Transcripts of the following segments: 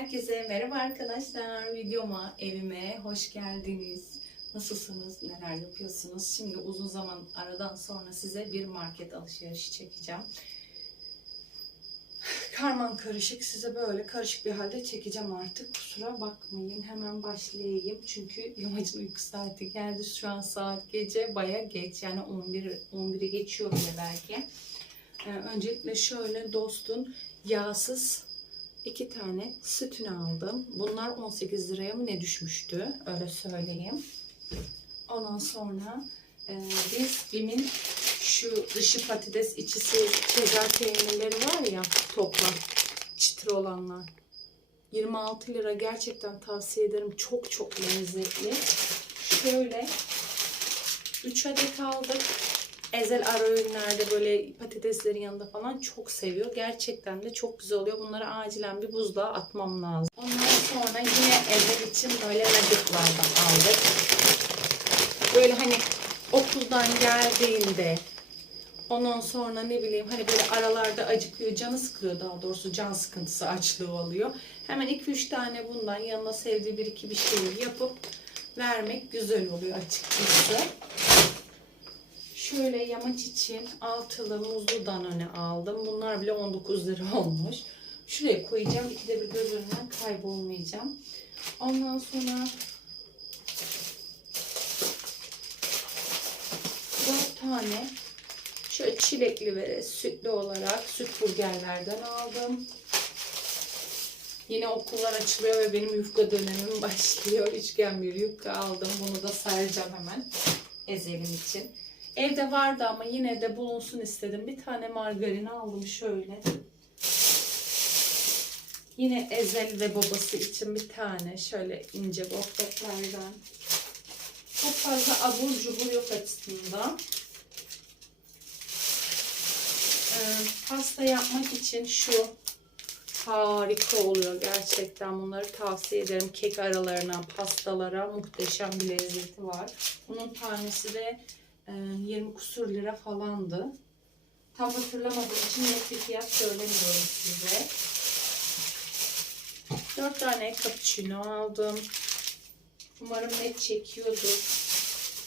Herkese merhaba arkadaşlar. Videoma, evime hoş geldiniz. Nasılsınız? Neler yapıyorsunuz? Şimdi uzun zaman aradan sonra size bir market alışverişi çekeceğim. Karman karışık size böyle karışık bir halde çekeceğim artık. Kusura bakmayın. Hemen başlayayım. Çünkü yamacın uyku saati geldi. Şu an saat gece baya geç. Yani 11 11'i geçiyor bile belki. Ee, öncelikle şöyle dostun yağsız iki tane sütünü aldım. Bunlar 18 liraya mı ne düşmüştü? Öyle söyleyeyim. Ondan sonra e, biz Bim'in şu dışı patates içisi cheddar peynirleri var ya toplam çıtır olanlar. 26 lira gerçekten tavsiye ederim. Çok çok lezzetli. Şöyle 3 adet aldık. Ezel ara öğünlerde böyle patateslerin yanında falan çok seviyor. Gerçekten de çok güzel oluyor. Bunları acilen bir buzluğa atmam lazım. Ondan sonra yine Ezel için böyle nuggetlardan aldık. Böyle hani okuldan geldiğinde ondan sonra ne bileyim hani böyle aralarda acıkıyor, canı sıkılıyor daha doğrusu can sıkıntısı açlığı oluyor. Hemen 2-3 tane bundan yanına sevdiği bir iki bir şey yapıp vermek güzel oluyor açıkçası. Şöyle yamaç için altılı muzlu danone aldım. Bunlar bile 19 lira olmuş. Şuraya koyacağım. İkide bir göz önünden kaybolmayacağım. Ondan sonra 4 tane şöyle çilekli ve sütlü olarak süt burgerlerden aldım. Yine okullar açılıyor ve benim yufka dönemim başlıyor. Üçgen bir yufka aldım. Bunu da saracağım hemen ezelim için. Evde vardı ama yine de bulunsun istedim. Bir tane margarin aldım şöyle. Yine Ezel ve babası için bir tane şöyle ince bofretlerden. Çok fazla abur cubur yok aslında. Ee, pasta yapmak için şu harika oluyor gerçekten. Bunları tavsiye ederim. Kek aralarına, pastalara muhteşem bir lezzeti var. Bunun tanesi de 20 kusur lira falandı. Tam hatırlamadığım için net bir fiyat söylemiyorum size. 4 tane cappuccino aldım. Umarım net çekiyordur.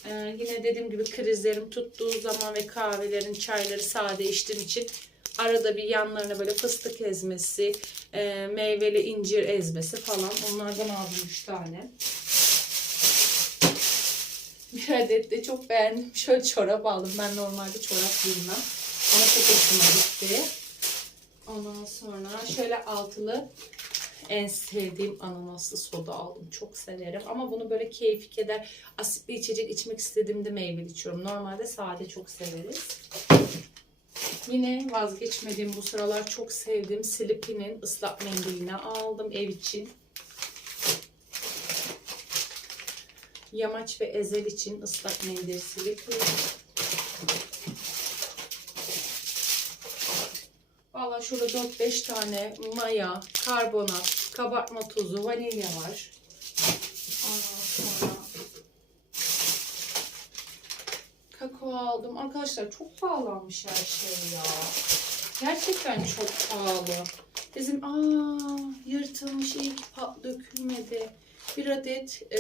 Ee, yine dediğim gibi krizlerim tuttuğu zaman ve kahvelerin, çayları sade içtiğim için arada bir yanlarına böyle fıstık ezmesi, e, meyveli incir ezmesi falan onlardan aldım 3 tane. Bir adet de çok beğendim. Şöyle çorap aldım. Ben normalde çorap giymem. Ama çok hoşuma gitti. Ondan sonra şöyle altılı en sevdiğim ananaslı soda aldım. Çok severim. Ama bunu böyle keyif keder asitli içecek içmek istediğimde meyveli içiyorum. Normalde sade çok severiz. Yine vazgeçmediğim bu sıralar çok sevdiğim Sleepy'nin ıslak mendilini aldım ev için. Yamaç ve ezel için ıslak mendil Sleepy. Valla şurada 4-5 tane maya, karbonat, kabartma tozu, vanilya var. Kakao aldım. Arkadaşlar çok pahalanmış her şey ya. Gerçekten çok pahalı. Bizim aa yırtılmış iyi ki pat dökülmedi. Bir adet e,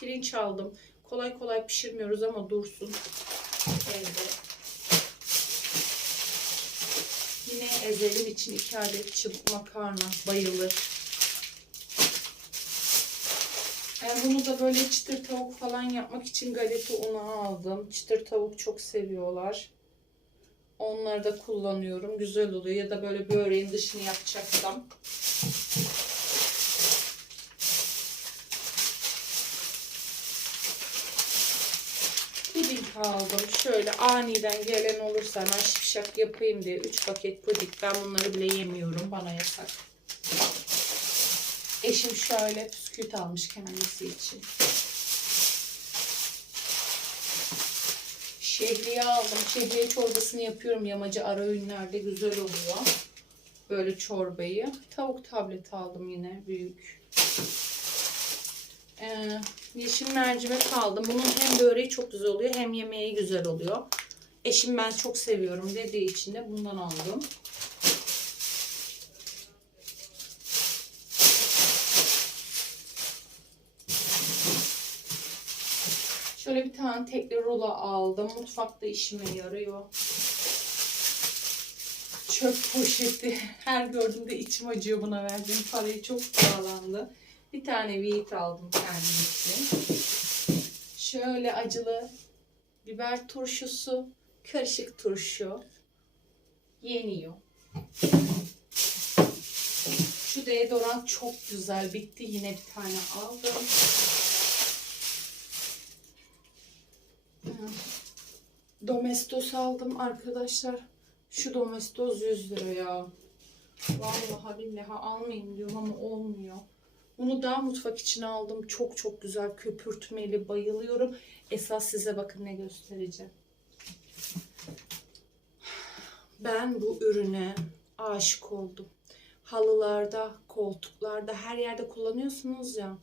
pirinç aldım. Kolay kolay pişirmiyoruz ama dursun evde. Yine ezelim için iki adet çubuk makarna bayılır. Ben bunu da böyle çıtır tavuk falan yapmak için galeta unu aldım. Çıtır tavuk çok seviyorlar. Onları da kullanıyorum. Güzel oluyor. Ya da böyle böreğin dışını yapacaksam. Puding aldım. Şöyle aniden gelen olursa hemen şipşak yapayım diye 3 paket puding. Ben bunları bile yemiyorum. Bana yasak. Eşim şöyle bisküvit almış kendisi için. Şehriye aldım. Şehriye çorbasını yapıyorum yamacı ara öğünlerde güzel oluyor. Böyle çorbayı. Tavuk tableti aldım yine büyük. Ee, Yeşil mercimek aldım. Bunun hem böreği çok güzel oluyor hem yemeği güzel oluyor. Eşim ben çok seviyorum dediği için de bundan aldım. Şöyle bir tane tekli rulo aldım. Mutfakta işime yarıyor. Çöp poşeti. Her gördüğümde içim acıyor buna verdiğim parayı çok sağlandı. Bir tane Vit aldım kendim için. Şöyle acılı biber turşusu, karışık turşu yeniyor. Şu deodorant çok güzel bitti. Yine bir tane aldım. Domestos aldım arkadaşlar. Şu domestos 100 lira ya. Vallahi billahi almayayım diyorum ama olmuyor. Bunu da mutfak için aldım. Çok çok güzel köpürtmeli bayılıyorum. Esas size bakın ne göstereceğim. Ben bu ürüne aşık oldum. Halılarda, koltuklarda, her yerde kullanıyorsunuz ya.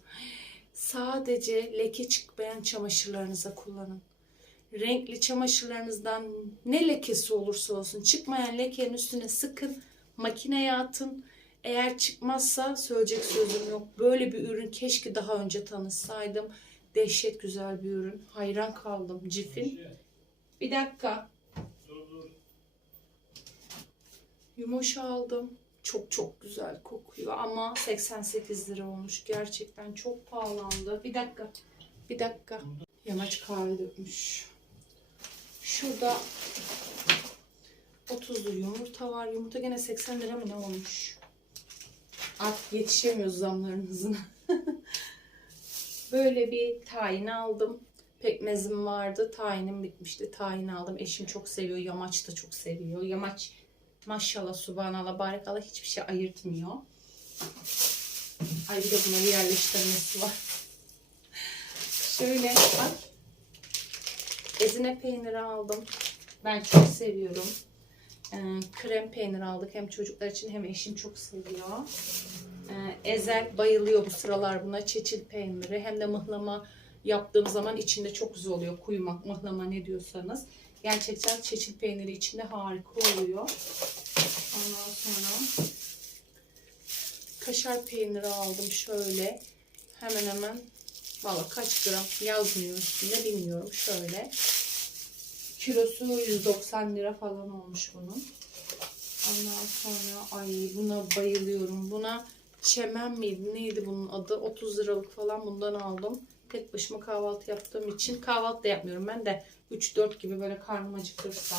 Sadece leke çıkmayan çamaşırlarınıza kullanın. Renkli çamaşırlarınızdan ne lekesi olursa olsun çıkmayan lekenin üstüne sıkın, makineye atın. Eğer çıkmazsa söyleyecek sözüm yok. Böyle bir ürün keşke daha önce tanışsaydım. Dehşet güzel bir ürün. Hayran kaldım. Cif'in. Bir dakika. Yumuşa aldım. Çok çok güzel kokuyor ama 88 lira olmuş. Gerçekten çok pahalandı. Bir dakika. Bir dakika. Yamaç kahve dökmüş. Şurada 30'lu yumurta var. Yumurta gene 80 lira mı ne olmuş? Artık yetişemiyoruz zamların. Böyle bir tayin aldım. Pekmezim vardı. Tayinim bitmişti. Tayin aldım. Eşim çok seviyor. Yamaç da çok seviyor. Yamaç maşallah subhanallah barakallah hiçbir şey ayırtmıyor. Ay bir de bunları yerleştirmesi var. Şöyle bak. Ezine peyniri aldım. Ben çok seviyorum. Ee, krem peynir aldık. Hem çocuklar için hem eşim çok seviyor. Ee, Ezel bayılıyor bu sıralar buna. Çeçil peyniri. Hem de mıhlama yaptığım zaman içinde çok güzel oluyor. Kuymak, mıhlama ne diyorsanız. Gerçekten çeçil peyniri içinde harika oluyor. Ondan sonra kaşar peyniri aldım şöyle. Hemen hemen valla kaç gram yazmıyor üstünde bilmiyorum. Şöyle. Kilosu 190 lira falan olmuş bunun. Ondan sonra ay buna bayılıyorum. Buna çemen miydi neydi bunun adı? 30 liralık falan bundan aldım. Tek başıma kahvaltı yaptığım için kahvaltı da yapmıyorum ben de 3-4 gibi böyle karnım acıkırsa.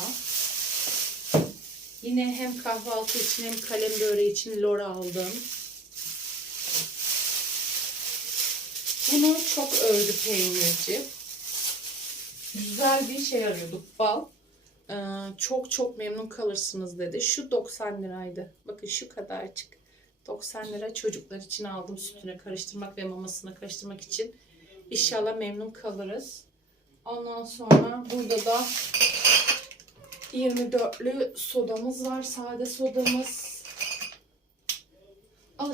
Yine hem kahvaltı için hem kalem böreği için lor aldım. Bunu çok övdü peynirci. Güzel bir şey arıyorduk bal. Ee, çok çok memnun kalırsınız dedi. Şu 90 liraydı. Bakın şu kadarcık. 90 lira çocuklar için aldım sütüne karıştırmak ve mamasına karıştırmak için. İnşallah memnun kalırız. Ondan sonra burada da 24'lü sodamız var. Sade sodamız.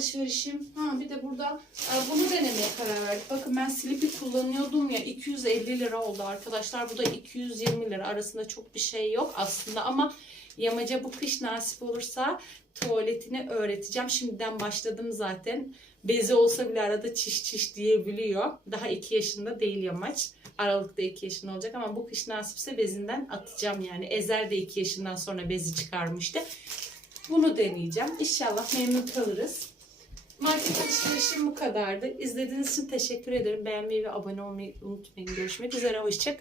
Alışverişim. Ha bir de burada e, bunu denemeye karar verdik. Bakın ben Sleepy kullanıyordum ya 250 lira oldu arkadaşlar. Bu da 220 lira. Arasında çok bir şey yok aslında ama yamaca bu kış nasip olursa tuvaletini öğreteceğim. Şimdiden başladım zaten. Bezi olsa bile arada çiş çiş diyebiliyor. Daha 2 yaşında değil yamaç. Aralıkta 2 yaşında olacak ama bu kış nasipse bezinden atacağım yani. Ezer de 2 yaşından sonra bezi çıkarmıştı. Bunu deneyeceğim. İnşallah memnun kalırız. Market alışverişim bu kadardı. İzlediğiniz için teşekkür ederim. Beğenmeyi ve abone olmayı unutmayın. Görüşmek üzere. Hoşçakalın.